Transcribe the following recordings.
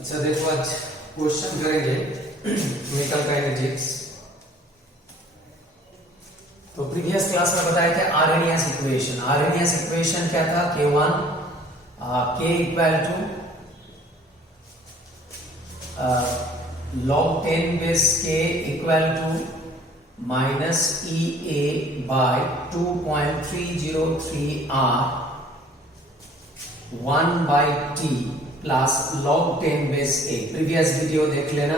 अच्छा देखो आज क्वेश्चन करेंगे केमिकल काइनेटिक्स। तो प्रीवियस क्लास में बताया था आर्हेनियस इक्वेशन। आर्हेनियस इक्वेशन क्या था? K1 K equal to log 10 base K equal to minus EA by 2.303 R 1 by T plus log 10 base A। Previous video देख लेना,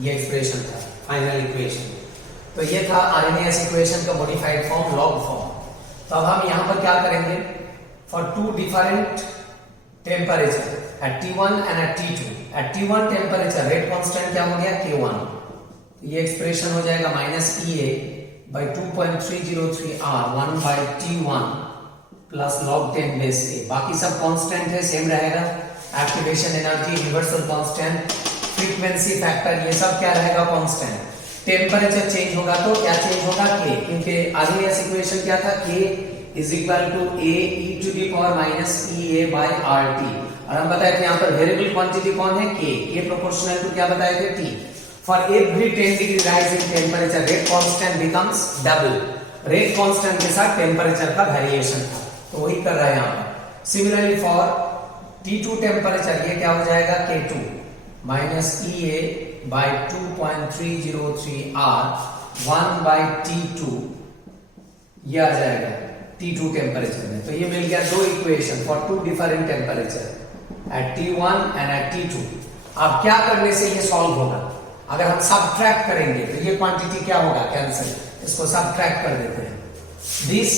ये एक्सप्रेशन था, फाइनल इक्वेशन। तो ये था आर्हेनियस इक्वेशन का मॉडिफाइड फॉर्म, लॉग फॉर्म। तो अब हम यहां पर क्या करेंगे? For two different temperature at T1 and at T2। At T1 temperature rate constant क्या हो गया? K1। ये एक्सप्रेशन हो जाएगा minus EA by 2.303 R 1 by T1 plus log 10 base A। बाकी सब कांस्टेंट है, सेम रहेगा। Activation energy, universal constant, frequency factor, ये सब क्या रहेगा? कांस्टेंट। टेम्परेचर चेंज होगा तो क्या चेंज होगा? K, क्योंकि आर्हेनियस इक्वेशन क्या था? K is equal to A e to the power minus EA by RT। और हम बताए थे यहाँ पर वेरिएबल क्वांटिटी कौन है? K प्रोपोर्शनल टू क्या बताए थे? T। For every 10 degree rise in temperature rate constant becomes double. Rate constant के साथ टेम्परेचर का वेरिएशन था, तो वही कर रहा है यहाँ पर। सिमिलरली फॉर T2 टेम्परेचर ये क्या हो जाएगा? K2 minus EA by 2.303 R 1 by T2, ये आ जाएगा T2 टेम्परेचर में। तो ये मिल गया दो equation for two different temperature at T1 and at T2। अब क्या करने से ये सॉल्व होगा? अगर हम सब्ट्रैक्ट करेंगे तो ये क्वांटिटी क्या होगा? कैंसिल। इसको सब्ट्रैक्ट कर देते हैं। This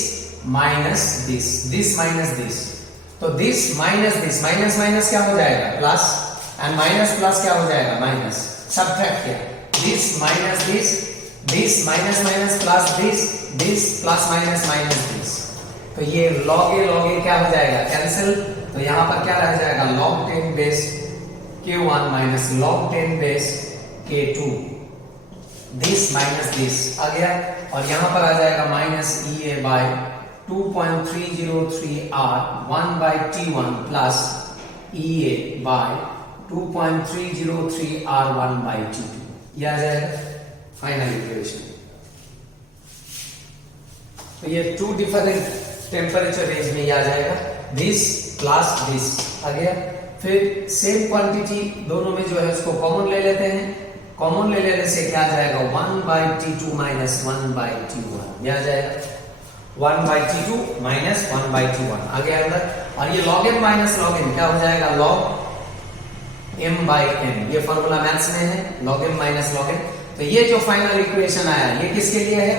minus this, this minus this, तो this minus this, minus minus क्या हो जाएगा? प्लस, एंड माइनस प्लस क्या हो जाएगा? माइनस। सब्ट्रैक्ट किया, this minus this minus minus plus this plus minus minus this. तो ये log A क्या हो जाएगा? कैंसिल। तो यहां पर क्या रह जाएगा? log 10 base K1 minus log 10 base K2, this minus this आ गया। और यहां पर आ जाएगा minus EA by 2.303 R 1 by T1 plus EA by 2.303 R 1 by T2। ये आ जाएगा फाइनल इक्वेशन। तो ये टू डिफरेंट टेम्परेचर रेंज में ये आ जाएगा, दिस प्लस दिस आ गया। फिर सेम क्वांटिटी दोनों में जो है उसको कॉमन ले लेते हैं। कॉमन ले लेने से क्या आ जाएगा? 1 by T2 minus 1 by T1, ये आ जाएगा 1 by T2 minus 1 by T1 आ गया अंदर। और ये log m minus log n क्या हो जाएगा? log m by n। ये फॉर्मूला मैथ्स में है, log m minus log n। तो ये जो फाइनल इक्वेशन आया ये किसके लिए है?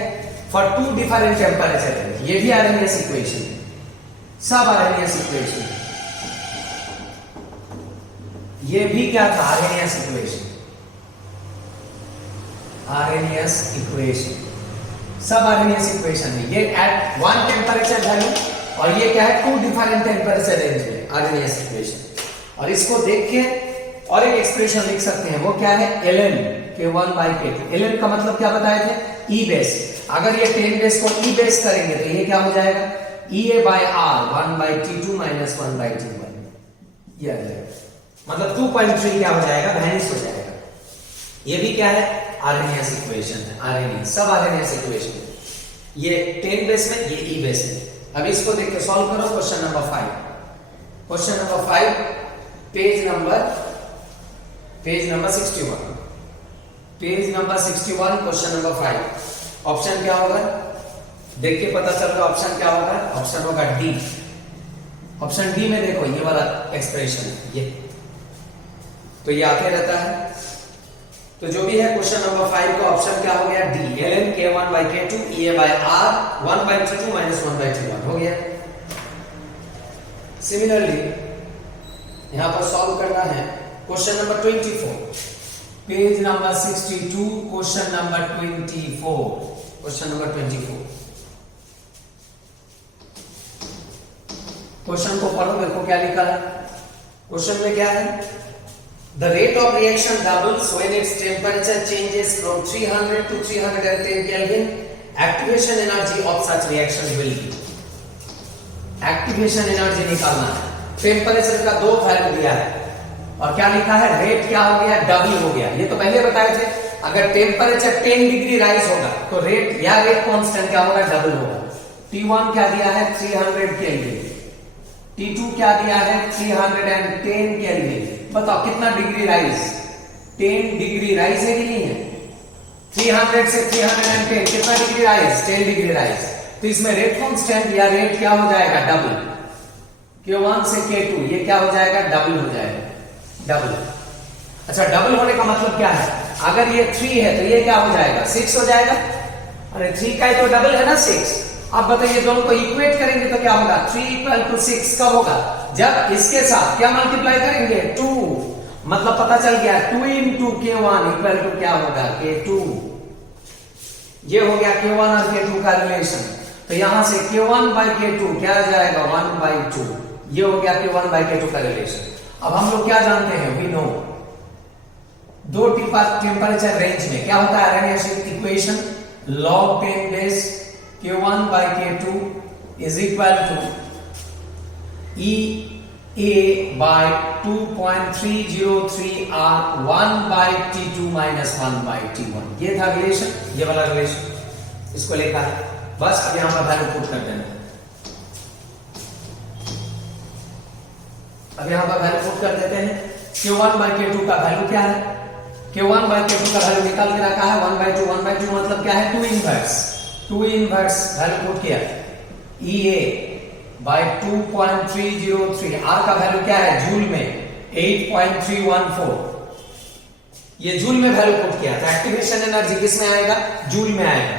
फॉर टू डिफरेंट टेम्परेचर है। ये भी आर्हेनियस इक्वेशन है, सब आर्हेनियस इक्वेशन। ये भी क्या था? आर्हेनियस इक्वेशन, आर्हेनियस इक्वेशन, सब आर्हेनियस इक्वेशन है। ये एट वन टेम्परेचर वैल्यू, और ये क्या है? टू डिफरेंट टेम्परेचर रेंज में आर्हेनियस इक्वेशन। और इसको देख के और एक एक्सप्रेशन लिख सकते हैं, वो क्या है? ln K1 by K2। ln का मतलब क्या बताए थे? E base. अगर ये 10 बेस को E बेस करेंगे तो ये क्या हो जाएगा? EA by R 1 by T2 minus 1 by T1, ये आ जाएगा। मतलब 2.3 क्या हो जाएगा? वैनिश हो जाएगा। ये भी क्या है? आर्हेनियस इक्वेशन है। आर्हेनियस, सब आर्हेनियस इक्वेशन है। ये 10 बेस में, ये E बेस में। अब इसको देख के सॉल्व करो। Question number 5। Question number 5 page number 61। Page number 61 question number 5। Option क्या होगा? देख के पता चल रहा ऑप्शन क्या होगा? ऑप्शन होगा डी। ऑप्शन डी में देखो ये वाला एक्सप्रेशन है ये, तो ये आते रहता है। तो जो भी है क्वेश्चन नंबर 5 का ऑप्शन क्या हो गया? D, ln K1 by K2 EA by R 1 by T2 minus 1 by T1 हो गया। सिमिलरली यहां पर सॉल्व करना है question number 24, page number 62, question number 24। Question number 24, question को पढ़ो, देखो क्या लिखा है। क्वेश्चन में क्या है? The rate of reaction doubles when its temperature changes from 300 to 310 Kelvin. Activation energy of such reaction will be. Activation energy निकालना है। टेम्परेचर का दो वैल्यू दिया है, और क्या लिखा है, रेट क्या हो गया, डबल हो गया। ये तो पहले बताए थे, अगर टेम्परेचर 10 डिग्री राइज होगा तो रेट या रेट कांस्टेंट क्या होगा, डबल होगा। T1 क्या दिया है 300 केल्विन, T2 क्या दिया है 310 केल्विन। बताओ कितना डिग्री राइज, 10 डिग्री राइज है कि नहीं है। 300 से 310 कितना डिग्री राइज, 10 डिग्री राइज। तो इसमें रेट कांस्टेंट या रेट क्या हो जाएगा, डबल। Q1 से K2 ये क्या हो जाएगा, डबल हो जाएगा, डबल। अच्छा डबल होने का मतलब क्या है, अगर ये 3 है तो ये क्या हो जाएगा, 6 हो जाएगा। अरे 3 का तो डबल है ना 6। अब बताइए दोनों को इक्वेट करेंगे तो क्या होगा, 3 इक्वल टू 6 कब होगा, जब इसके साथ क्या मल्टीप्लाई करेंगे, 2। मतलब पता चल गया 2 इंटू K1 इक्वल टू क्या होगा, K2। ये हो गया K1 और K2 का रिलेशन। तो यहां से K1 बाई K2 क्या आ जाएगा, 1/2। ये हो गया K1 बाई K2 का रिलेशन। अब हम लोग क्या जानते हैं, वी नो दो टेम्परेचर रेंज में क्या होता है, Arrhenius equation log 10 base Q1 by K2 is equal to EA by 2.303 R 1 by T2 minus 1 by T1। ये था रिलेशन, ये वाला रिलेशन इसको लिखा है। बस अब यहां पर वैल्यू पुट कर देना। अब यहां पर वैल्यू पुट कर देते हैं। Q1 by K2 का वैल्यू क्या है, Q1 by K2 का वैल्यू निकाल के रखा है 1/2। 1/2 मतलब क्या है, 2 इनवर्स। 2 इनवर्स वैल्यू पुट किया, EA by 2.303। R का वैल्यू क्या है, जूल में 8.314। ये जूल में वैल्यू पुट किया, तो एक्टिवेशन एनर्जी किस में आएगा, जूल में आएगा।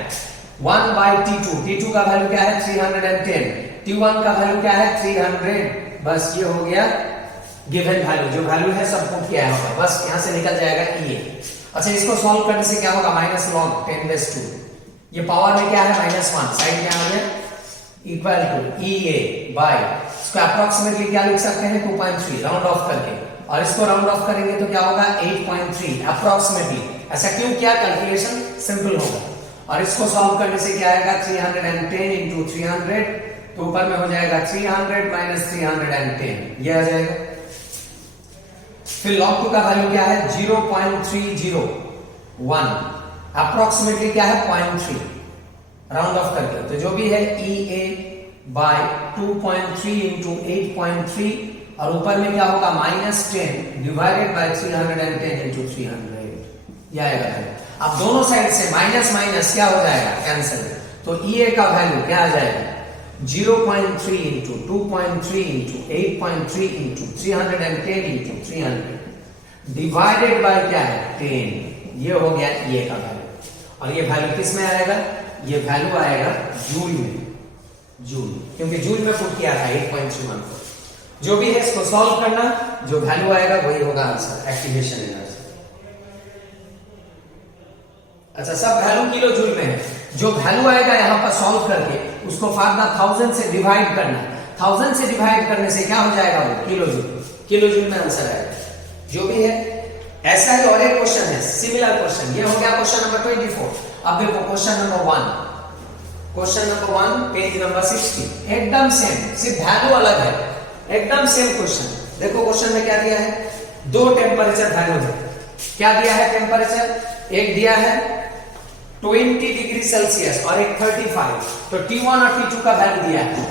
1 by T2, T2 का वैल्यू क्या है 310, T1 का वैल्यू क्या है 300। बस ये हो गया गिवन वैल्यू, जो वैल्यू है सब पुट किया है यहाँ पर। बस यहां से निकल जाएगा EA। अच्छा इसको सॉल्व करने से क्या होगा, माइनस लॉग 10/2। ये पावर में क्या है, -1 साइड में आ गया, इक्वल टू EA बाय, इसको अप्रोक्सीमेटली क्या लिख सकते हैं 2.3 राउंड ऑफ करके, और इसको राउंड ऑफ करेंगे तो क्या होगा 8.3 अप्रोक्सीमेटली। ऐसा क्यों किया, कैलकुलेशन सिंपल होगा। और इसको सॉल्व करने से क्या आएगा, 310 इंटू 300, तो ऊपर में हो जाएगा 300 माइनस 310, ये आ जाएगा। फिर log 2 का वैल्यू क्या है 0.301, अप्रोक्सीमेटली क्या है 0.3 राउंड ऑफ करके, तो जो भी है EA बाय 2.3 इंटू 8.3, और ऊपर में क्या होगा -10 डिवाइडेड बाय 310 इंटू 300, ये आएगा। अब दोनों साइड से माइनस माइनस क्या हो जाएगा, कैंसिल। तो EA का वैल्यू क्या आ जाएगा 0.3 into 2.3 into 8.3 into 310 into 300 divided by क्या है 10। ये हो गया EA का वैल्यू। और ये वैल्यू किस में आएगा, ये वैल्यू आएगा जूल में, जूल, क्योंकि जूल में पुट किया था 8.314। जो भी है इसको सॉल्व करना, जो वैल्यू आएगा वही होगा आंसर, एक्टिवेशन एनर्जी। अच्छा सब वैल्यू किलो जूल में है, जो वैल्यू आएगा यहां पर सॉल्व करके उसको फार्मूला 1000 से डिवाइड करना। 1000 से डिवाइड करने से क्या हो जाएगा, वो किलो जूल, किलो जूल में आंसर आएगा। जो भी है ऐसा ही। और एक क्वेश्चन है सिमिलर क्वेश्चन, ये हो गया क्वेश्चन नंबर 24। अब देखो question number 1, question number 1 page number 60, एकदम सेम, सिर्फ वैल्यू अलग है, एकदम सेम क्वेश्चन। देखो क्वेश्चन में क्या दिया है, दो टेम्परेचर वैल्यू है। क्या दिया है टेम्परेचर, एक दिया है 20 डिग्री सेल्सियस और एक 35, तो T1 और T2 का वैल्यू दिया है।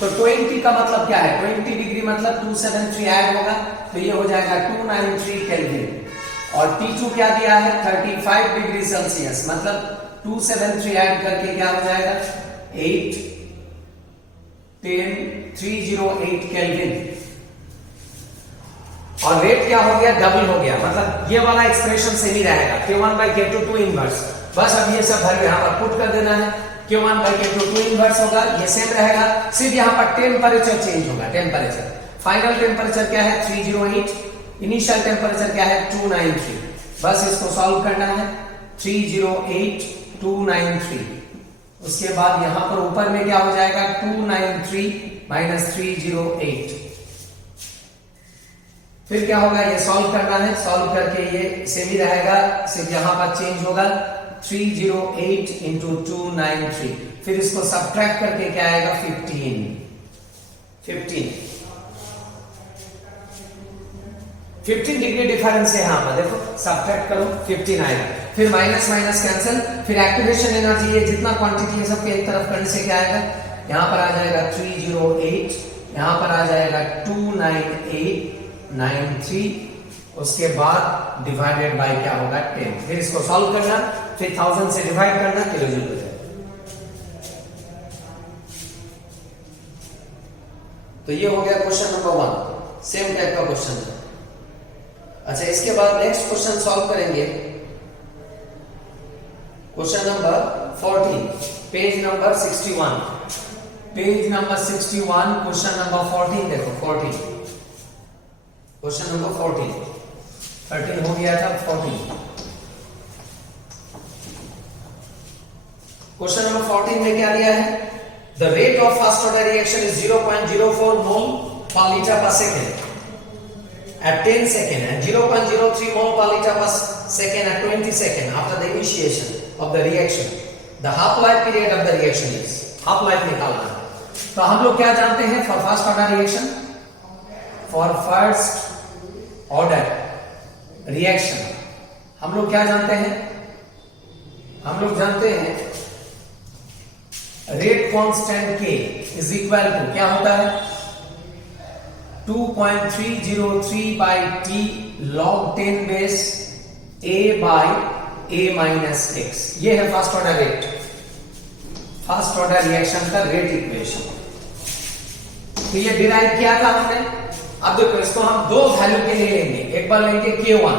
तो 20 का मतलब क्या है, 20 डिग्री मतलब 273 ऐड होगा, तो ये हो जाएगा 293 केल्विन। और T2 क्या दिया है 35 डिग्री सेल्सियस, मतलब 273 ऐड करके क्या हो जाएगा 8 10 308 केल्विन। और रेट क्या हो गया, डबल हो गया, मतलब ये वाला एक्सप्रेशन सेम ही रहेगा, K1 by K2 2 इनवर्स। बस अब ये सब वैल्यू यहां पर पुट कर देना है, Q1 by K2 2 इनवर्स होगा, ये सेम रहेगा, सिर्फ यहां पर टेम्परेचर चेंज होगा। टेम्परेचर फाइनल टेम्परेचर क्या है 308, इनिशियल टेम्परेचर क्या है 293। बस इसको सॉल्व करना है, 308 293, उसके बाद यहां पर ऊपर में क्या हो जाएगा 293 माइनस 308। फिर क्या होगा, ये सॉल्व करना है, सॉल्व करके ये सेम ही रहेगा, सिर्फ यहां पर चेंज होगा 308 इंटू 293। फिर इसको सब्ट्रैक्ट करके क्या आएगा 15। 15 डिग्री डिफरेंस है यहाँ पर, देखो सब्ट्रैक्ट करो 15 आएगा, फिर माइनस माइनस कैंसिल, फिर एक्टिवेशन एनर्जी ये जितना क्वांटिटी है सबके एक तरफ करने से क्या आएगा, यहाँ पर आ जाएगा 308, यहाँ पर आ जाएगा 29893, उसके बाद डिवाइडेड बाय क्या होगा 10, फिर इसको सॉल्व करना, फिर 1000 से डिवाइड करना, किलो जूल हो जाएगा। तो ये हो गया क्वेश्चन नंबर 1, सेम टाइप का क्वेश्चन है। अच्छा, इसके बाद नेक्स्ट क्वेश्चन सॉल्व करेंगे, question number 14, page number 61, page number 61, question number 14 देखो, 14, क्वेश्चन नंबर 14, 13 हो गया था, 14, क्वेश्चन नंबर 14 में क्या दिया है, the rate of first order reaction is 0.04 mole per liter per second at 10 second and 0.03 mole per liter per second at 20 second after the initiation of the reaction. The half life period of the reaction is, half life निकालना है। तो हम लोग क्या जानते हैं for first order reaction, for first order reaction हम लोग क्या जानते हैं, हम लोग जानते हैं rate constant K is equal to क्या होता है 2.303 by T log 10 base A by A minus X, ये है first order rate, first order reaction का रेट इक्वेशन। तो ये डिराइव किया था हमने। अब देखो इसको हम दो वैल्यू के लिए लेंगे, एक बार लेंगे K1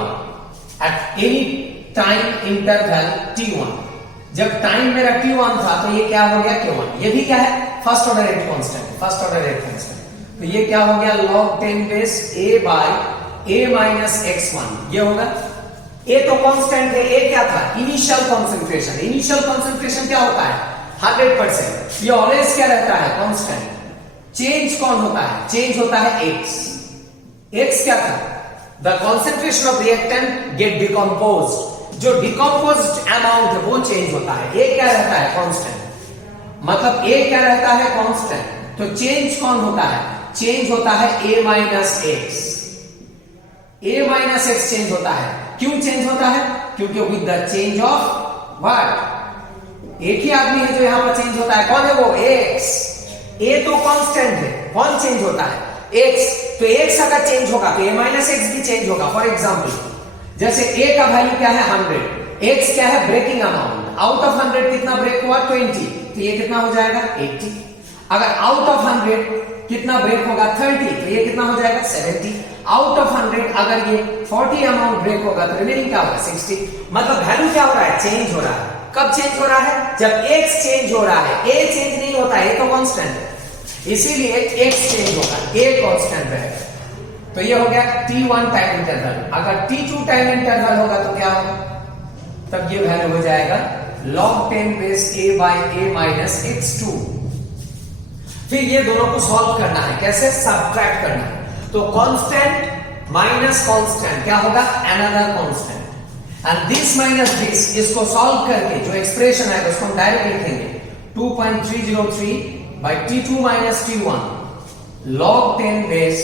eight any time interval T1, जब टाइम मेरा T1 था तो ये क्या हो गया K1, ये भी क्या है first order rate constant, first order rate constant. तो ये क्या हो गया log 10 base A by A minus x1, ये होगा। A तो कांस्टेंट है, A क्या था इनिशियल कंसंट्रेशन, इनिशियल कंसंट्रेशन क्या होता है 100%, ये ऑलवेज क्या रहता है कांस्टेंट। चेंज कौन होता है, चेंज होता है x, x क्या था the concentration of reactant get decomposed, जो डिकम्पोज्ड अमाउंट है वो चेंज होता है, A क्या रहता है कांस्टेंट, मतलब A क्या रहता है कांस्टेंट, तो चेंज कौन होता है, चेंज होता है A minus x, A minus x change होता है। क्यों चेंज होता है, क्योंकि with the change of what, एक ही आदमी है जो यहां पर चेंज होता है, कौन है वो x, A तो कांस्टेंट है, कौन चेंज होता है x, तो x अगर चेंज होगा तो A माइनस x भी चेंज होगा। फॉर एग्जांपल जैसे A का वैल्यू क्या है 100, x क्या है ब्रेकिंग अमाउंट, आउट ऑफ 100 कितना ब्रेक हुआ 20, तो ये कितना हो जाएगा 80। अगर आउट ऑफ 100 कितना ब्रेक होगा 30, तो ये कितना हो जाएगा 70। आउट ऑफ 100 अगर ये 40 अमाउंट ब्रेक होगा तो रिमेनिंग क्या होगा 60। मतलब वैल्यू क्या हो रहा है, चेंज हो रहा है। कब चेंज हो रहा है, जब x चेंज हो रहा है, A चेंज नहीं होता है, ये तो कांस्टेंट है, इसीलिए x चेंज होगा, A कांस्टेंट रहेगा। तो ये हो गया T1 टाइम इंटरवल। अगर T2 टाइम इंटरवल होगा तो क्या होगा, तब ये वैल्यू हो जाएगा log 10 base A by A minus x2। फिर ये दोनों को सॉल्व करना है, कैसे सब्ट्रैक्ट करना है। तो कांस्टेंट माइनस कांस्टेंट क्या होगा another constant, and this minus this, इसको सॉल्व करके जो एक्सप्रेशन है उसको हम डायरेक्ट लिखेंगे 2.303 by T2 minus T1 log 10 base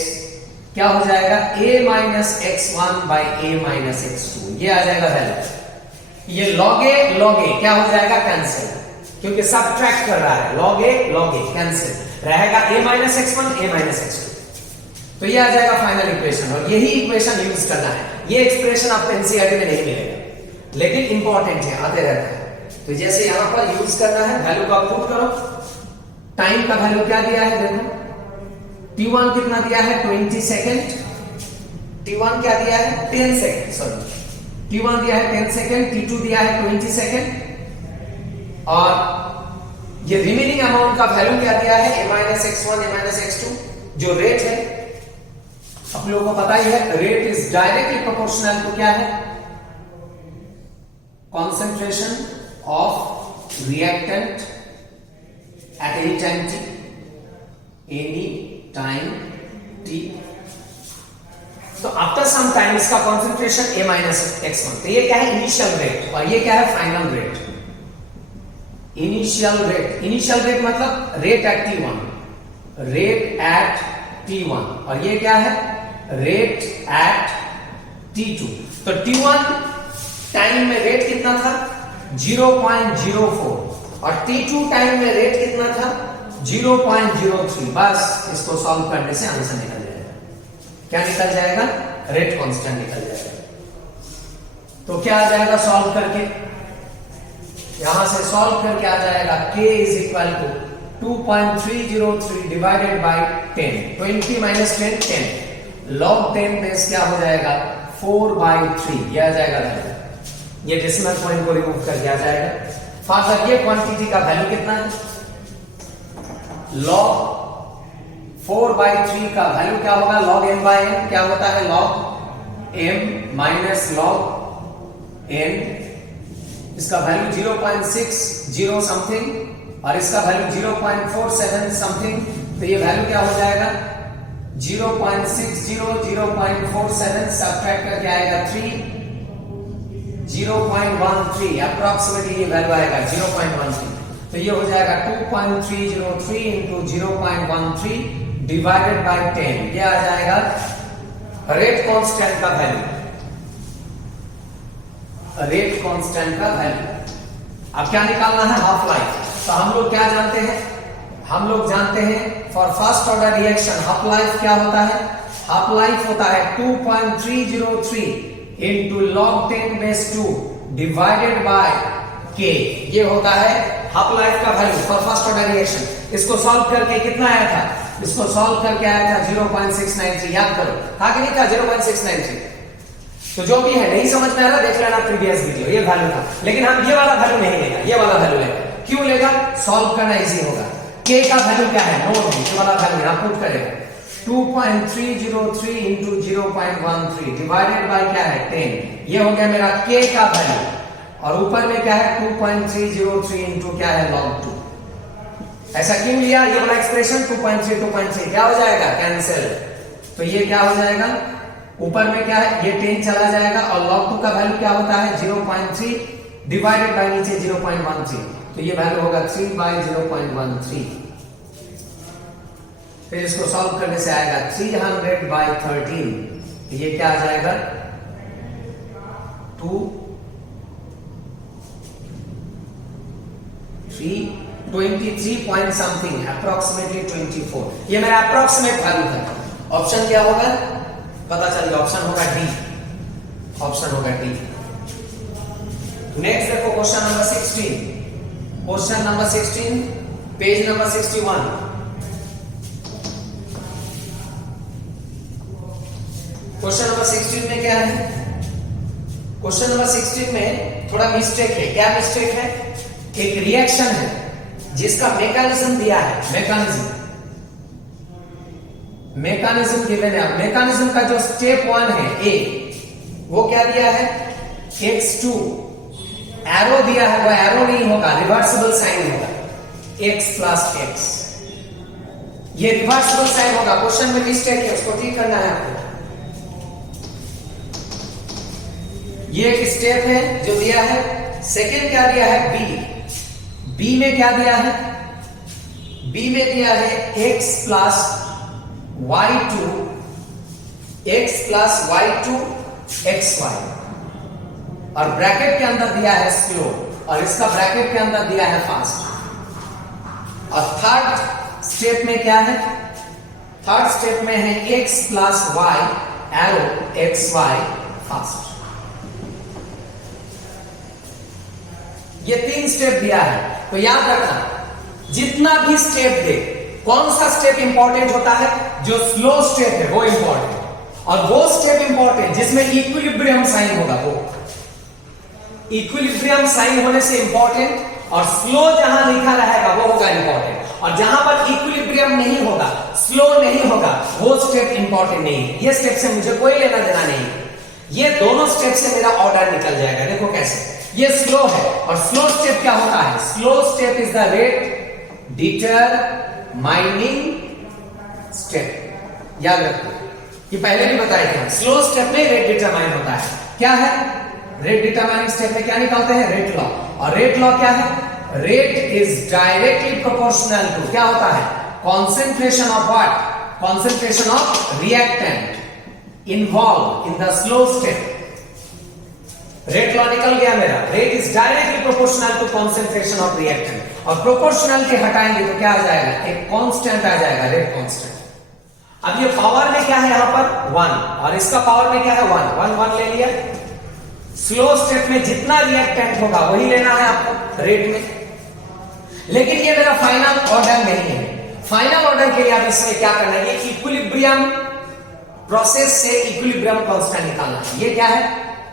क्या हो जाएगा A minus x1 by A minus x2, ये आ जाएगा वैल्यू। ये log A क्या हो जाएगा कैंसिल, क्योंकि सब्ट्रैक्ट कर रहा है, log A कैंसिल रहेगा A minus x1 A minus x2। तो ये आ जाएगा फाइनल इक्वेशन, और यही इक्वेशन यूज करना है। ये एक्सप्रेशन आपको एनसीईआरटी में नहीं मिलेगा, लेकिन इंपॉर्टेंट है, आते रहता है। तो जैसे यहां पर यूज करना है, वैल्यू का पुट करो, टाइम का वैल्यू क्या दिया है देखो, T1 कितना दिया है 20 सेकेंड, T1 क्या दिया है 10 सेकेंड, सॉरी T1 दिया है 10 सेकेंड, T2 दिया है 20 सेकेंड, और ये रिमेनिंग अमाउंट का वैल्यू क्या दिया है A minus x1 A minus x2, जो रेट है आप लोगों को पता ही है, rate is directly proportional to क्या है concentration of reactant at any time t, any time t। तो आफ्टर सम टाइम इसका concentration A minus x1, तो ये क्या है इनिशियल रेट, और ये क्या है फाइनल रेट। इनिशियल रेट मतलब rate at T1, rate at T1, और ये क्या है रेट एट T2। तो T1 टाइम में रेट कितना था 0.04 और T2 टाइम में रेट कितना था 0.03। बस इसको सॉल्व करने से आंसर निकल जाएगा। क्या निकल जाएगा? रेट कांस्टेंट निकल जाएगा। तो क्या आ जाएगा सॉल्व करके? यहां से सॉल्व करके आ जाएगा k is equal to 2.303 divided by 10। 20 minus 10 10 log 10 base क्या हो जाएगा 4/3। यह आ जाएगा वैल्यू। ये डेसिमल पॉइंट को रिमूव करके आ जाएगा। फादर ये क्वांटिटी का वैल्यू कितना है? log 4/3 का वैल्यू क्या होगा? log m by n क्या होता है? log m minus log n। इसका वैल्यू 0.60 समथिंग और इसका वैल्यू 0.47 समथिंग। तो ये वैल्यू क्या हो जाएगा 0.60 0.47 सब्ट्रैक्ट करके आएगा 3 0.13 अप्रोक्सीमेटली ये वैल्यू आएगा 0.13। तो ये हो जाएगा 2.303 इंटू 0.13 डिवाइडेड बाय 10। ये आ जाएगा रेट कांस्टेंट का वैल्यू। रेट कांस्टेंट का वैल्यू। अब क्या निकालना है? Half life. तो हम लोग क्या जानते हैं? हम लोग जानते हैं for first order reaction half life क्या होता है? हाफ लाइफ होता है 2.303 into log 10 base 2 divided by k। ये होता है हाफ लाइफ का value for first order reaction. इसको सॉल्व करके कितना आया था? इसको सॉल्व करके आया था 0.693। याद करो था कि नहीं था 0.693। तो जो भी है नहीं समझ में आ रहा देख लेना प्रीवियस वीडियो। ये वैल्यू था, लेकिन हम ये वाला वैल्यू नहीं लेगा, ये वाला वैल्यू लेगा। क्यों लेगा? सॉल्व करना इजी होगा। k का वैल्यू क्या है? नोट है ये वाला वैल्यू यहां पुट करेगा 2.303 इंटू 0.13 डिवाइडेड बाय क्या है 10। ये हो गया मेरा k का वैल्यू और ऊपर में क्या है 2.303 इंटू क्या है log 2। ऐसा क्यों लिया? ये वाला एक्सप्रेशन 2.3 क्या हो जाएगा? कैंसिल। तो ये क्या हो जाएगा? ऊपर में क्या है ये 10 चला जाएगा और log 2 का वैल्यू क्या होता है 0.3 डिवाइडेड बाय नीचे 0.13। तो ये वैल्यू होगा 3/0.13। फिर इसको सॉल्व करने से आएगा 300/13। तो ये क्या आ जाएगा 23 पॉइंट समथिंग अप्रोक्सीमेटली 24। ये मेरा अप्रोक्सीमेट वैल्यू था। ऑप्शन क्या होगा पता चल गया? ऑप्शन होगा डी। ऑप्शन होगा डी। नेक्स्ट देखो question number 16। Question number 16 page number 61। Question number 16 में क्या है? क्वेश्चन नंबर 16 में थोड़ा मिस्टेक है। क्या मिस्टेक है? एक रिएक्शन है जिसका मैकेनिज्म दिया है। मैकेनिज्म गिवन है। मैकेनिज्म का जो स्टेप 1 है ए, वो क्या दिया है x2। एरो दिया है, वो एरो नहीं होगा, रिवर्सिबल साइन होगा x प्लस x। ये रिवर्सिबल साइन होगा। क्वेश्चन में मिस्टेक है, उसको ठीक करना है आपको। ये एक स्टेप है जो दिया है। सेकेंड क्या दिया है बी में क्या दिया है? बी में दिया है x प्लस y2 xy और ब्रैकेट के अंदर दिया है स्लो और इसका ब्रैकेट के अंदर दिया है फास्ट। और थर्ड स्टेप में क्या है? थर्ड स्टेप में है x plus y arrow xy fast. ये 3 स्टेप दिया है। तो याद रखना जितना भी स्टेप दे, कौन सा स्टेप इंपॉर्टेंट होता है? जो स्लो स्टेप है वो इंपॉर्टेंट, और वो स्टेप इंपॉर्टेंट जिसमें इक्विलिब्रियम साइन होगा। वो इक्विलिब्रियम साइन होने से इंपॉर्टेंट और स्लो जहां लिखा रहेगा वो होगा इंपॉर्टेंट, और जहां पर इक्विलिब्रियम नहीं होगा, स्लो नहीं होगा, वो स्टेप इंपॉर्टेंट नहीं है। ये स्टेप से मुझे कोई लेना देना नहीं। ये दोनों स्टेप से मेरा ऑर्डर निकल जाएगा। देखो कैसे, ये स्लो है और स्लो स्टेप क्या होता है? Slow step is the rate determining step. याद रखो, ये पहले भी बताए थे। स्लो स्टेप में रेट डिटरमाइन होता है। क्या है? रेट डिटरमाइनिंग स्टेप में क्या निकालते हैं? Rate law. और रेट लॉ क्या है? Rate is directly proportional to क्या होता है? Concentration of what? Concentration of reactant involve in the slow step. Rate law निकल गया मेरा। Rate is directly proportional to concentration of reactant, और प्रोपोर्शनल के हटाएंगे तो क्या आ जाएगा, एक कांस्टेंट आ जाएगा, रेट कांस्टेंट। अब ये पावर में क्या है यहां पर 1, और इसका पावर में क्या है 1, 1 1 ले लिया। स्लो स्टेप में जितना रिएक्टेंट होगा वही लेना है आपको रेट में, लेकिन ये मेरा फाइनल ऑर्डर नहीं है। फाइनल ऑर्डर के लिए अब इसमें क्या करना है, ये इक्विलिब्रियम प्रोसेस से इक्विलिब्रियम कांस्टेंट निकालना है। ये क्या है,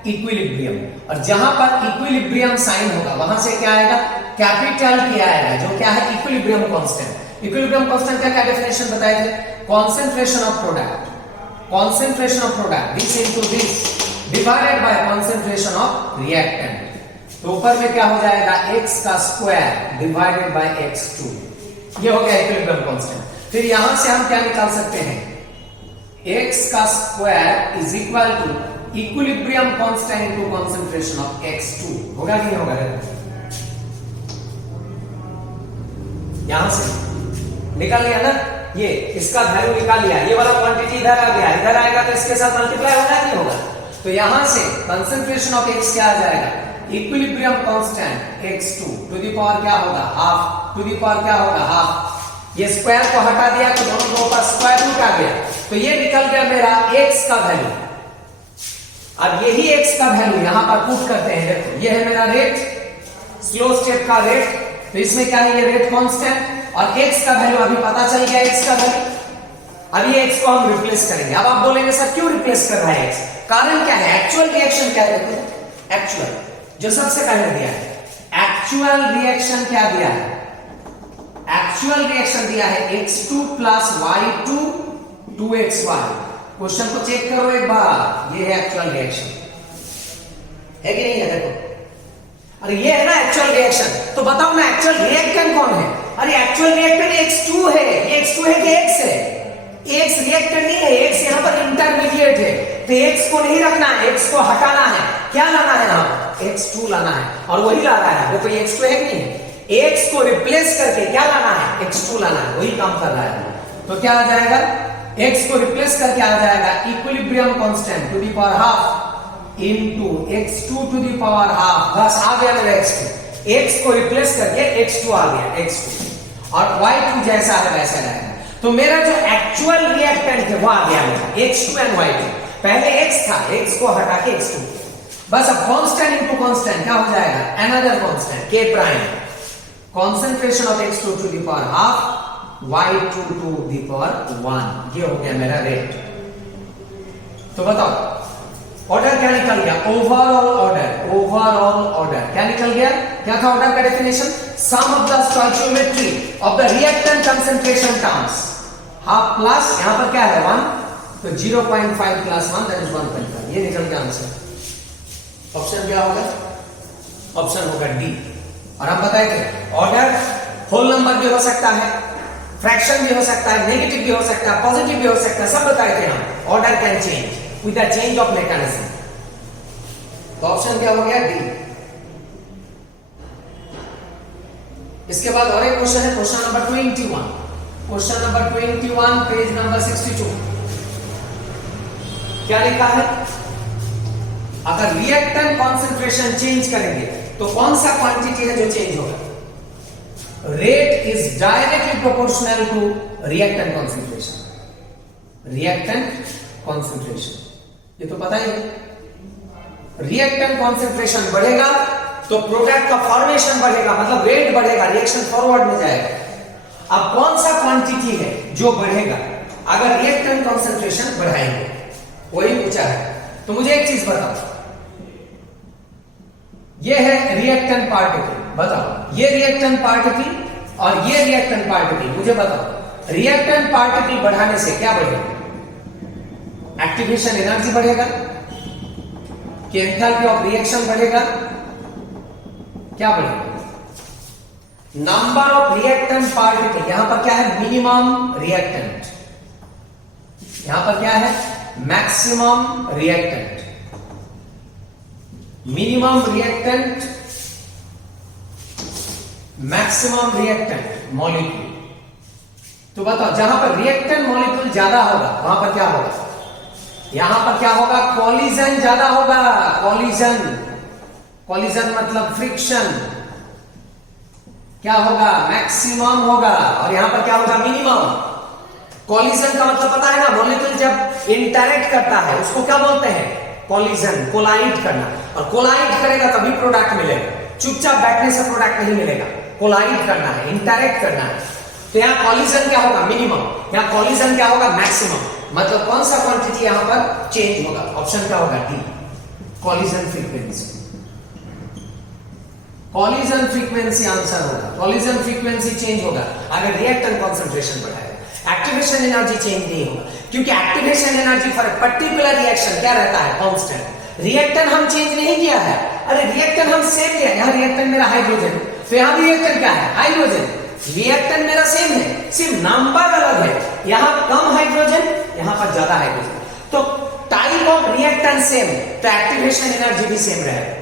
इक्विलिब्रियम, और जहां पर इक्विलिब्रियम साइन होगा वहां से क्या आएगा, कैपिटल T आएगा, जो क्या है इक्विलिब्रियम कांस्टेंट। इक्विलिब्रियम कांस्टेंट का क्या डेफिनेशन बताए थे, concentration of product, concentration of product this into this divided by concentration of reactant. तो ऊपर में क्या हो जाएगा, x का स्क्वायर डिवाइडेड बाय x2, ये हो गया इक्विलिब्रियम कांस्टेंट। फिर यहां से हम क्या निकाल सकते हैं, x का square is equal to equilibrium constant into concentration of x2, होगा कि नहीं होगा, यहां से निकाल लिया ना, ये इसका वैल्यू निकाल लिया, ये वाला क्वांटिटी इधर आ गया, इधर आएगा तो इसके साथ मल्टीप्लाई होगा नहीं होगा, तो यहां से कंसंट्रेशन ऑफ x क्या आ जाएगा, equilibrium constant x2 to the power क्या होगा हाफ, टू द पावर क्या होगा हाफ। ये स्क्वायर को हटा दिया तो दोनों का स्क्वायर रूट आ गया, तो ये निकल गया मेरा x का वैल्यू। अब यही x का वैल्यू यहां पर पुट करते हैं, देखो ये है मेरा रेट, स्लो स्टेप का रेट, तो इसमें क्या है, ये रेट कांस्टेंट, और x का वैल्यू अभी पता चल गया, x का वैल्यू। अब ये x को हम रिप्लेस करेंगे। अब आप बोलेंगे सर क्यों रिप्लेस कर रहा है x, कारण क्या है, एक्चुअल रिएक्शन क्या है, देखो एक्चुअल जो सबसे पहले दिया है, एक्चुअल रिएक्शन क्या दिया है, एक्चुअल रिएक्शन दिया है x2 plus y2 2xy। Question को चेक करो एक बार, ये है एक्चुअल रिएक्शन, है कि नहीं है, देखो अरे ये है ना एक्चुअल रिएक्शन, तो बताओ ना एक्चुअल रिएक्टेंट कौन है, अरे एक्चुअल रिएक्टेंट x2 है, ये x2 है कि x है, x रिएक्टेंट नहीं है, x यहां पर इंटरमीडिएट है, तो x को नहीं रखना है, x को हटाना है, क्या लाना है यहां x2 लाना है, और वही ला रहा है, वो कोई x2 है कि नहीं, x को रिप्लेस करके क्या लाना है, x2 लाना है, वही काम कर रहा है। तो क्या आ जाएगा, x को रिप्लेस करके आ जाएगा equilibrium constant to the power half into x2 to the power half, बस आ गया मेरा x2, x को रिप्लेस करके x2 आ गया, x2, और y2 जैसा है वैसा रहेगा। तो मेरा जो एक्चुअल रिएक्टेंट है वो आ गया मेरा x2 एंड y2, पहले x था, x को हटा के x2, बस अब कांस्टेंट इनटू कांस्टेंट क्या हो जाएगा, another constant k prime, concentration of x2 to the power half y2 to the power 1, ये हो गया मेरा रेट। तो बताओ ऑर्डर क्या निकल गया, ओवरऑल ऑर्डर, ओवरऑल ऑर्डर क्या निकल गया, क्या था ऑर्डर का definition, sum of the stoichiometry of the reactant concentration terms, half plus यहां पर क्या है 1, तो 0.5 प्लस 1 दैट इज 1.5, ये निकल गया आंसर। ऑप्शन क्या होगा, ऑप्शन होगा डी। और हम बताए थे ऑर्डर होल नंबर भी हो सकता है, फ्रैक्शन भी हो सकता है, नेगेटिव भी हो सकता है, पॉजिटिव भी हो सकता है, सब बताए थे हम, order can change with the change of mechanism. तो ऑप्शन क्या हो गया डी। इसके बाद और एक क्वेश्चन है, question number 21, question number 21 page number 62, क्या लिखा है, अगर रिएक्टेंट कॉन्सेंट्रेशन चेंज करेंगे तो कौन सा क्वांटिटी है जो चेंज होगा, rate is directly proportional to reactant concentration, reactant concentration ये तो पता ही है, रिएक्टेंट कॉन्सेंट्रेशन बढ़ेगा तो प्रोडक्ट का फॉर्मेशन बढ़ेगा, मतलब रेट बढ़ेगा, रिएक्शन फॉरवर्ड में जाएगा। अब कौन सा क्वांटिटी है जो बढ़ेगा अगर रिएक्टेंट कॉन्सेंट्रेशन बढ़ाएंगे, वही पूछा है। तो मुझे एक चीज बताओ, ये है रिएक्टेंट पार्टिकल, बताओ ये रिएक्टेंट पार्टिकल और ये रिएक्टेंट पार्टिकल, मुझे बताओ रिएक्टेंट पार्टिकल बढ़ाने से क्या बढ़ेगा, एक्टिवेशन एनर्जी बढ़ेगा, कि एंथैल्पी ऑफ रिएक्शन बढ़ेगा, क्या बढ़ेगा, नंबर ऑफ रिएक्टेंट पार्टिकल, यहां पर क्या है मिनिमम रिएक्टेंट, यहां पर क्या है maximum reactant, minimum reactant, maximum reactant molecule. तो बताओ जहां पर रिएक्टेंट मॉलिक्यूल ज्यादा होगा वहां पर क्या होगा, यहां पर क्या होगा कॉलिजन ज्यादा होगा, कॉलिजन, कॉलिजन मतलब फ्रिक्शन, क्या होगा, मैक्सिमम होगा, और यहां पर क्या होगा, मिनिमम। कॉलिजन का मतलब पता है ना, मॉलिक्यूल जब इंटरैक्ट करता है उसको क्या बोलते हैं, कॉलिजन, कोलाइड करना। और कोलाइड करेगा तभी प्रोडक्ट मिलेगा, चुपचाप बैठने से प्रोडक्ट नहीं मिलेगा, कोलाइड करना है, इंटरैक्ट करना है। तो यहाँ कॉलिजन क्या होगा, मिनिमम, यहाँ कॉलिजन क्या होगा, मैक्सिमम। मतलब कौन सा क्वांटिटी यहां पर चेंज होगा, ऑप्शन क्या होगा, D, collision frequency. Collision frequency answer होगा, कॉलिजन फ्रीक्वेंसी चेंज होगा अगर रिएक्टेंट कंसंट्रेशन बढ़ाएगा। एक्टिवेशन एनर्जी चेंज नहीं होगा, क्योंकि activation energy for a particular reaction क्या रहता है, कांस्टेंट। रिएक्टेंट हम चेंज नहीं किया है, अरे रिएक्टेंट हम सेम लिया, यहाँ रिएक्टेंट मेरा हाइड्रोजन, तो यहाँ भी रिएक्टेंट क्या है, हाइड्रोजन। रिएक्टेंट मेरा सेम है, सिर्फ नंबर अलग है, यहाँ कम हाइड्रोजन, यहाँ पर ज्यादा हाइड्रोजन, तो टाइप ऑफ रिएक्टेंट सेम, तो एक्टिवेशन एनर्जी भी सेम रहेगा।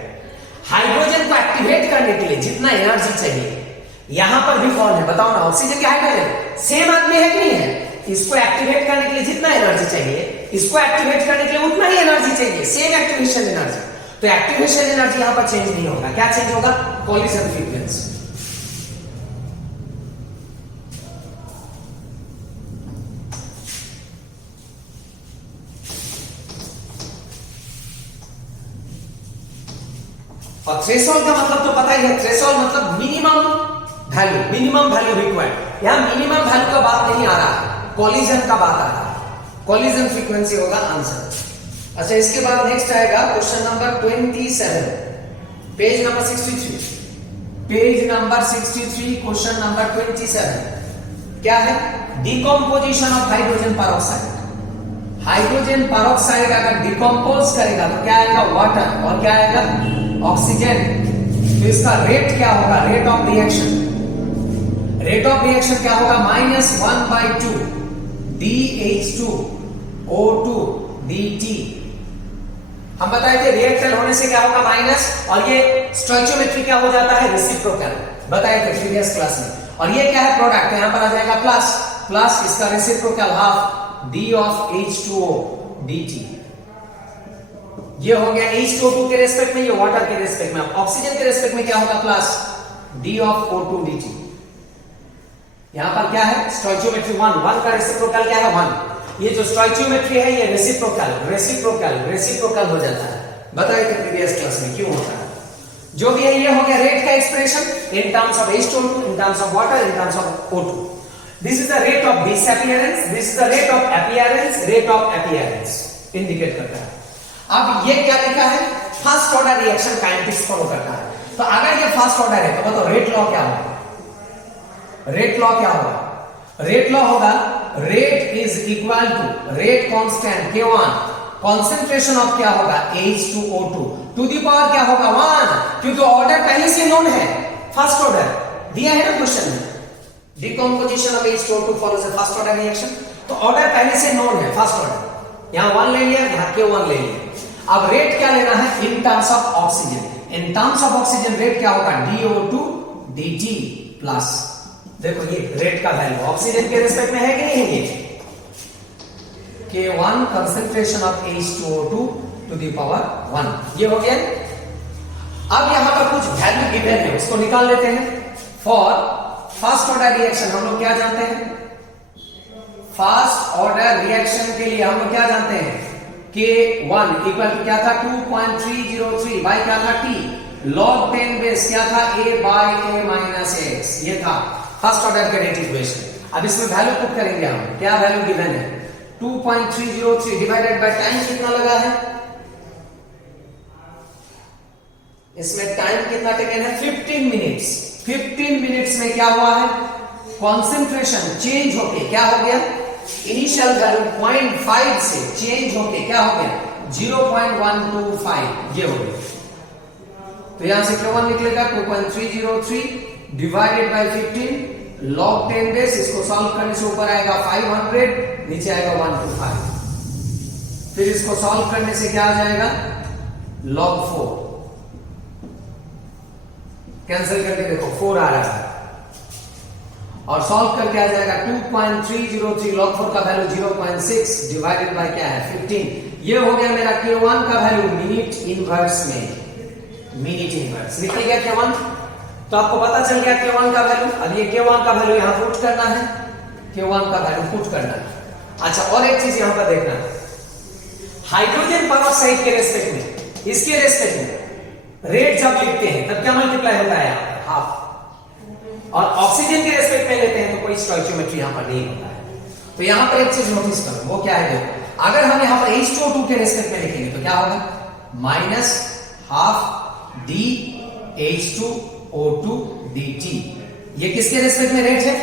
हाइड्रोजन को एक्टिवेट करने के लिए जितना एनर्जी चाहिए, यहां पर भी कौन है बताओ ना, ऑक्सीजन के हाइड्रोजन सेम आदमी है कि नहीं है, इसको एक्टिवेट करने के लिए जितना एनर्जी चाहिए, इसको एक्टिवेट करने के लिए उतना ही एनर्जी चाहिए, सेम एक्टिवेशन एनर्जी। तो एक्टिवेशन एनर्जी यहां पर चेंज नहीं होगा, क्या चेंज होगा, कॉलिजन फ्रीक्वेंसी। और थ्रेशोल्ड का मतलब तो पता ही है, थ्रेशोल्ड मतलब minimum value, minimum value required. यहां मिनिमम वैल्यू का बात नहीं आ रहा है, कॉलिजन का बात आ रहा है, कॉलिजन फ्रीक्वेंसी होगा आंसर। अच्छा, इसके बाद नेक्स्ट आएगा question number 27, page number 63, page number 63, question number 27 क्या है, decomposition of hydrogen peroxide. Hydrogen peroxide अगर डिकम्पोज करेगा तो क्या आएगा, वाटर, और क्या आएगा, ऑक्सीजन। तो इसका रेट क्या होगा, rate of reaction, rate of reaction क्या होगा, -1/2 DH2O2 dt। हम बताए थे रिएक्टेंट होने से क्या होगा, माइनस, और ये स्टोइचियोमेट्री क्या हो जाता है, रेसिप्रोकल, बताए थे प्रीवियस क्लास में। और ये क्या है, प्रोडक्ट, यहां पर आ जाएगा प्लस, प्लस इसका reciprocal half D of H2O dt। ये हो गया H2O2 के रेस्पेक्ट में, ये वाटर के रेस्पेक्ट में। ऑक्सीजन के रेस्पेक्ट में क्या होगा, plus D of O2 dt। यहां पर क्या है, स्टोइचियोमेट्री 1 का रेसिप्रोकल क्या है, 1। ये जो स्टोइचियोमेट्री है ये रेसिप्रोकल रेसिप्रोकल रेसिप्रोकल हो जाता है, बताइए कि प्रीवियस क्लास में क्यों होता है। जो भी है ये हो गया रेट का expression in terms of H2O2, in terms of water, in terms of O2। This is the rate of disappearance, this is the rate of appearance, rate of appearance indicate करता है। अब ये क्या लिखा है, first order reaction kinetics follow करता है। तो अगर ये फर्स्ट ऑर्डर है तो बताओ रेट लॉ क्या होगा, रेट लॉ क्या होगा, रेट लॉ होगा rate is equal to rate constant K1, concentration of क्या होगा, H2O2 टू द पावर क्या होगा, 1, क्योंकि ऑर्डर पहले से नोन है, फर्स्ट ऑर्डर दिया है ना क्वेश्चन में, decomposition of H2O2 follows a first order reaction, तो ऑर्डर पहले से नोन है, फर्स्ट ऑर्डर, यहां 1 ले लिया, यहां K1 ले लिया। अब रेट क्या लेना है, in terms of oxygen, in terms of oxygen rate क्या होगा, DO2 dt प्लस, देखो ये रेट का वैल्यू ऑक्सीजन के रिस्पेक्ट में है कि नहीं है, ये K1 concentration of H2O2 to the power 1, ये हो गया। अब यहां पर कुछ वैल्यू गिवन है, उसको निकाल लेते हैं। फॉर फर्स्ट ऑर्डर रिएक्शन हम लोग क्या जानते हैं, फर्स्ट ऑर्डर रिएक्शन के लिए हम लोग क्या जानते हैं, K1 इक्वल टू क्या था, 2.303 बाय क्या था, T log 10 बेस क्या था, A by A minus X, ये था फर्स्ट ऑर्डर के रेट इक्वेशन। अब इसमें वैल्यू पुट करेंगे हम, क्या वैल्यू गिवन है, 2.303 डिवाइडेड बाय टाइम कितना लगा है, इसमें टाइम कितना टेकन है, 15 मिनट्स। 15 मिनट्स में क्या हुआ है, कॉन्सेंट्रेशन चेंज होके क्या हो गया, इनिशियल वैल्यू 0.5 से चेंज होके क्या हो गया, 0.125, ये हो गया। तो यहां से K1 निकलेगा 2.303 डिवाइडेड बाय 15 log 10 बेस, इसको सॉल्व करने से ऊपर आएगा 500, नीचे आएगा 125, फिर इसको सॉल्व करने से क्या आ जाएगा, log 4, कैंसिल करके देखो 4 आ रहा है, और सॉल्व करके आ जाएगा 2.303 log 4 का वैल्यू 0.6 डिवाइडेड बाय क्या है 15, ये हो गया मेरा K1 का वैल्यू मिनट इनवर्स में, मिनट इनवर्स। निकल गया K1, तो आपको पता चल गया K1 का वैल्यू। अब ये K1 का वैल्यू यहां पुट करना है, K1 का वैल्यू पुट करना है। अच्छा, और एक चीज यहां पर देखना, हाइड्रोजन पेरोक्साइड के रेस्पेक्ट में, इसके रेस्पेक्ट में रेट जब लिखते हैं तब क्या मल्टीप्लाई होता है? हाफ। और ऑक्सीजन के रेस्पेक्ट में लेते हैं तो कोई स्टोइचियोमेट्री यहां पर नहीं होता है। तो यहां पर एक चीज नोटिस करो, वो क्या है? देखो, अगर हम यहां पर H2O2 के रेस्पेक्ट में लिखेंगे तो क्या होगा? Minus half D H2O2 dt। ये किसके रेस्पेक्ट में रेट है?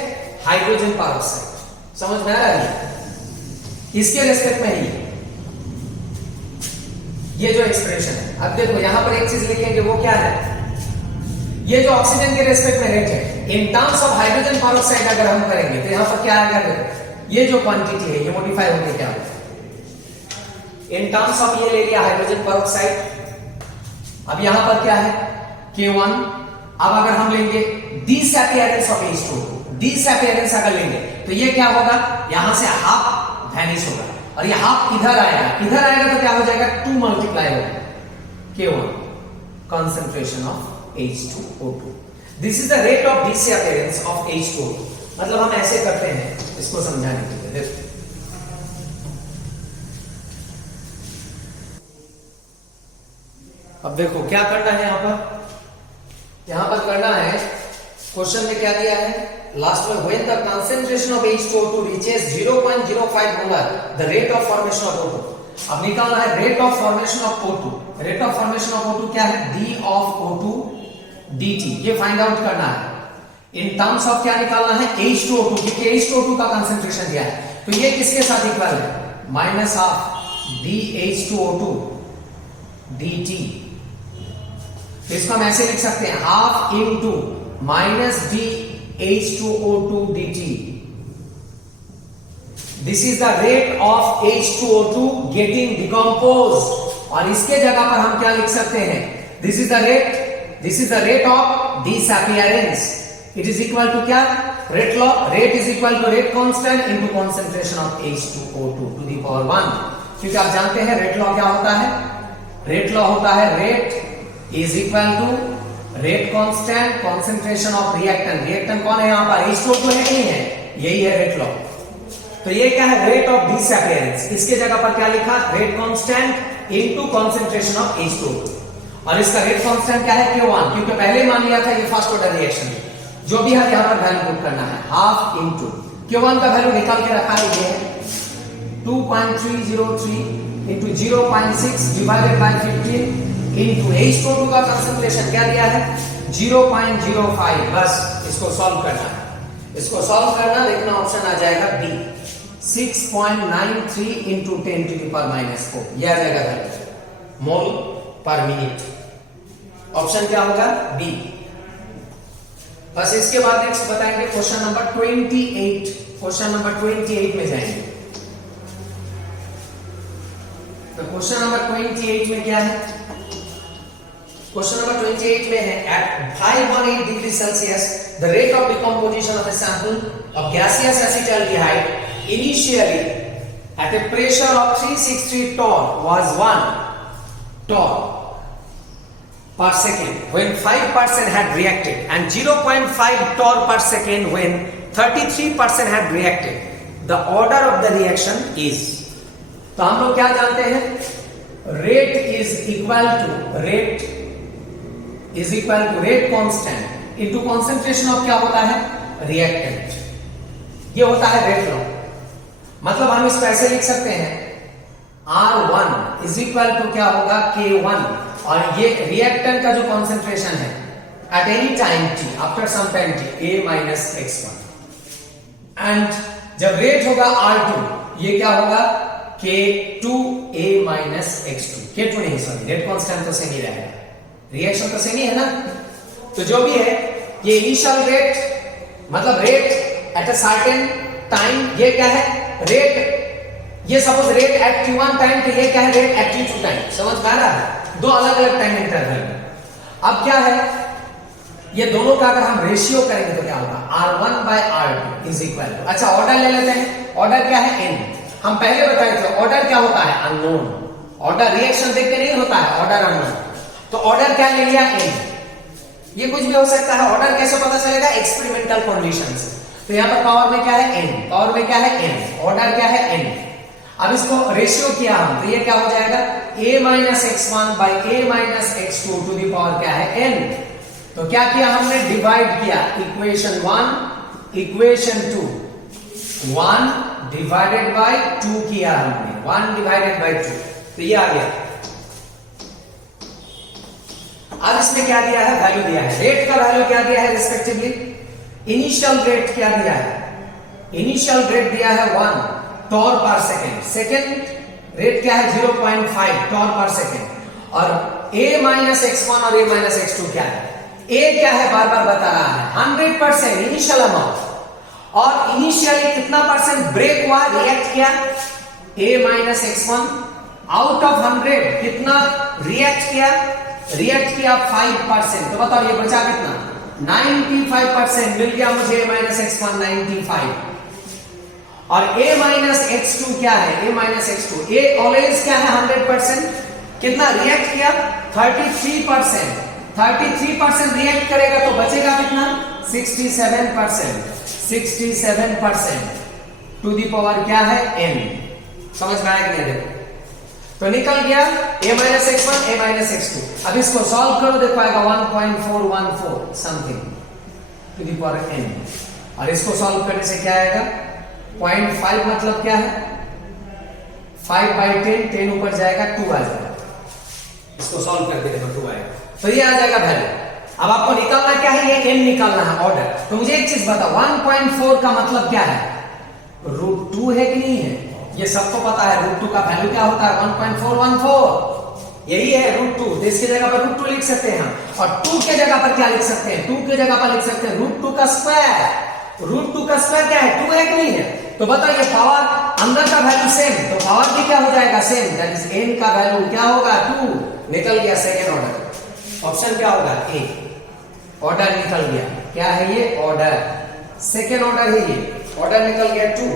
Hydrogen peroxide. समझ में आ रहा है? इसके रेस्पेक्ट में ही ये जो एक्सप्रेशन है। अब देखो यहां पर एक चीज लिखेंगे, वो क्या है? ये जो ऑक्सीजन के रेस्पेक्ट में रेट है, in terms of hydrogen peroxide अगर हम करेंगे तो यहां पर क्या आएगा? देखो, ये जो क्वांटिटी है ये मॉडिफाई होकर क्या होगा? इन टर्म्स ऑफ ये ले लिया हाइड्रोजन पेरोक्साइड। अब यहां पर क्या है? K1। अब अगर हम लेंगे डिसअपीयरेंस ऑफ H2O2, डिसअपीयरेंस अगर लेंगे तो ये क्या होगा? यहां से हाफ वैनिश होगा और ये हाफ इधर आएगा, इधर आएगा तो क्या हो जाएगा? 2 मल्टीप्लाई होगा K1 concentration of H2O2। This is the rate of disappearance of H2O2। मतलब हम ऐसे करते हैं इसको समझाने के लिए। देखो, अब देखो क्या करना है यहां पर करना है, क्वेश्चन में क्या दिया है लास्ट में? When the concentration of H2O2 reaches 0.05 molar the rate of formation of O2। अब निकालना है rate of formation of O2। Rate of formation of O2 क्या है? d of O2 dt। ये फाइंड आउट करना है। इन टर्म्स ऑफ क्या निकालना है? H2O2, क्योंकि H2O2 का कंसंट्रेशन दिया है तो ये किसके साथ इक्वल है? Minus half d H2O2 dt। तो इसको हम ऐसे लिख सकते हैं, half into minus d H2O2 dt। This is the rate of H2O2 getting decomposed. और इसके जगह पर हम क्या लिख सकते हैं? This is the rate of disappearance. It is equal to क्या? Rate law. Rate is equal to rate constant into concentration of H2O2 to the power 1। क्योंकि आप जानते हैं रेट लॉ क्या होता है? रेट लॉ होता है rate is equal to rate constant concentration of reactant. Reactant कौन है यहां पर? H2O2 है नहीं है? यही है रेट लॉ। तो ये क्या है? Rate of disappearance. इसके जगह पर क्या लिखा? Rate constant into concentration of H2O2। और इसका रेट कांस्टेंट क्या है? K1, क्योंकि पहले ही मान लिया था ये फर्स्ट ऑर्डर रिएक्शन है। जो भी है यहां पर वैल्यू पुट करना है, हाफ इनटू K1 का वैल्यू निकाल के रखा है, ये है 2.303 into 0.6 divided by 15 into H2O2 का कंसंट्रेशन क्या दिया है? 0.05। बस इसको सॉल्व करना है। इसको सॉल्व करना, देखना ऑप्शन आ जाएगा B, 6.93 into 10 to the power minus 4। यह आ जाएगा वैल्यू मोल पर मिनट। ऑप्शन क्या होगा? बी। बस इसके बाद नेक्स्ट बताएंगे क्वेश्चन नंबर 28। क्वेश्चन नंबर 28 में जाएंगे। तो क्वेश्चन नंबर 28 में क्या है? क्वेश्चन नंबर 28 में है, at 518 degree Celsius the rate of decomposition of a sample of gaseous acetaldehyde initially at a pressure of 363 torr was 1 torr per second when 5% had reacted and 0.5 torr per second when 33% had reacted. The order of the reaction is। तो हम लोग क्या जानते हैं? Rate is equal to rate constant into concentration of क्या होता है? Reactant. ये होता है रेट लॉ। मतलब हम इसको ऐसे लिख सकते हैं, R1 इज इक्वल टू क्या होगा? K1। और ये रिएक्टेंट का जो कंसंट्रेशन है at any time t, after some time t, A minus x1। And जब रेट होगा R2, ये क्या होगा? K2A minus x2। K2 नहीं, सॉरी, रेट कांस्टेंट तो सेम ही रहेगा, रिएक्शन तो सेम ही है ना। तो जो भी है ये इनिशियल रेट, मतलब rate at a certain time, ये क्या है? रेट, ये suppose rate at T1 time, तो ये क्या है? Rate at T2 time. समझ में आ रहा है? दो अलग अलग टाइम इंटरवल में। अब क्या है, ये दोनों का अगर हम रेशियो करेंगे तो क्या होगा? R1 by R2 is equal to, अच्छा ऑर्डर ले लेते हैं। ऑर्डर क्या है? n। हम पहले बताए थे ऑर्डर क्या होता है? अननोन। ऑर्डर रिएक्शन देख के नहीं होता है, ऑर्डर अननोन। तो ऑर्डर क्या ले लिया n। ये कुछ भी हो सकता है, ऑर्डर कैसे पता चलेगा, एक्सपेरिमेंटल कंडीशन से। तो यहाँ पर पावर में क्या है n, पावर में क्या है n, ऑर्डर क्या है n। अब इसको रेशियो किया हम, तो ये क्या हो जाएगा a minus x1 by a minus x2 to the power क्या है n। तो क्या किया हमने, डिवाइड किया इक्वेशन 1 इक्वेशन 2, 1 डिवाइडेड बाय 2 किया हमने, 1 डिवाइडेड बाय 2, तो ये आ गया। अब इसमें क्या दिया है, वैल्यू दिया है, रेट का वैल्यू क्या दिया है रिस्पेक्टिवली, इनिशियल रेट क्या दिया है, इनिशियल रेट दिया है 1 टॉर पर सेकेंड, सेकेंड रेट क्या है 0.5 टॉर पर सेकेंड, और a माइनस x1 और a माइनस x2 क्या है, a क्या है बार बार बता रहा है 100% इनिशियल अमाउंट, और इनिशियली कितना परसेंट ब्रेक हुआ, रिएक्ट किया, a minus x1 out of 100 कितना रिएक्ट किया, रिएक्ट किया 5%, तो बताओ ये बचा कितना 95% मिल गया मुझे a माइनस x1 95, और a माइनस x2 क्या है, a minus x2, a always क्या है 100%, कितना रिएक्ट किया 33%, 33% रिएक्ट करेगा तो बचेगा कितना 67%, 67% टू दी पावर क्या है n। समझ में आया कि नहीं, देखो तो निकल गया a minus x1 a minus x2। अब इसको सॉल्व करो, देखो आएगा 1.414 something to the power n, और इसको सॉल्व करने से क्या आएगा 0.5 मतलब क्या है 5 बाई 10, 10 ऊपर जाएगा 2 आ जाएगा, इसको सॉल्व करके देखो 2 आएगा, तो ये आ जाएगा वैल्यू। अब आपको निकालना क्या है, ये n निकालना है ऑर्डर। तो मुझे एक चीज बताओ 1.4 का मतलब क्या है, √2 है कि नहीं है, ये सबको पता है √2 का वैल्यू क्या होता है 1.414, यही है √2, तो इसकी जगह पर √2 लिख सकते हैं हम, और 2 के जगह पर क्या लिख सकते हैं, 2 के जगह पर लिख सकते हैं √2 का स्क्वायर, √2 का स्क्वायर क्या है 2 है कि नहीं है। तो बताइए पावर अंदर का वैल्यू सेम, तो पावर भी क्या हो जाएगा सेम, दैट इज n का वैल्यू क्या होगा 2, निकल गया सेकेंड ऑर्डर, ऑप्शन क्या होगा ए, ऑर्डर निकल गया, क्या है ये ऑर्डर, सेकेंड ऑर्डर है ये, ऑर्डर निकल गया 2।